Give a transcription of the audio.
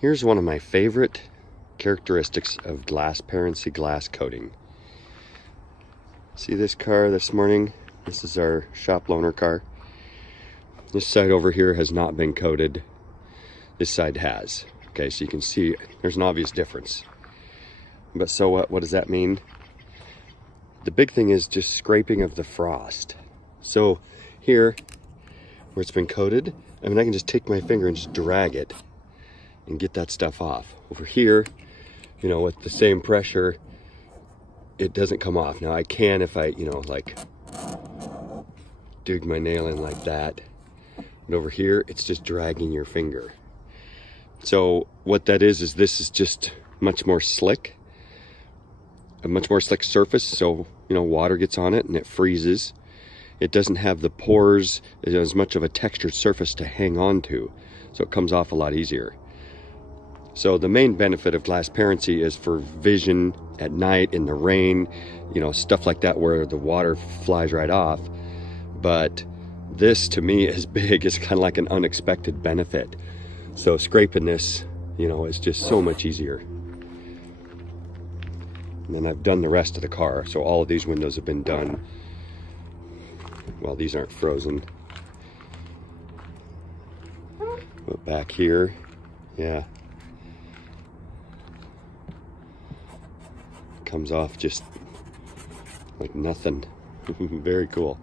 Here's one of my favorite characteristics of glass-parency glass coating. See this car this morning? This is our shop loaner car. This side over here has not been coated. This side has. Okay, so you can see there's an obvious difference. But so what does that mean? The big thing is just scraping of the frost. So here, where it's been coated, I mean, I can just take my finger and just drag it and get that stuff off. Over here, you know, with the same pressure, it doesn't come off. Now I can if I, you know, like dig my nail in like that. But over here, it's just dragging your finger. So what that is this is just much more slick, a much more slick surface. So, you know, water gets on it and it freezes. It doesn't have the pores, as much of a textured surface to hang on to. So it comes off a lot easier. So the main benefit of glass-parency is for vision at night, in the rain, you know, stuff like that where the water flies right off. But this to me is big. It's kind of like an unexpected benefit. So scraping this, you know, is just so much easier. And then I've done the rest of the car. So all of these windows have been done. Well, these aren't frozen. But back here, yeah. Comes off just like nothing. Very cool.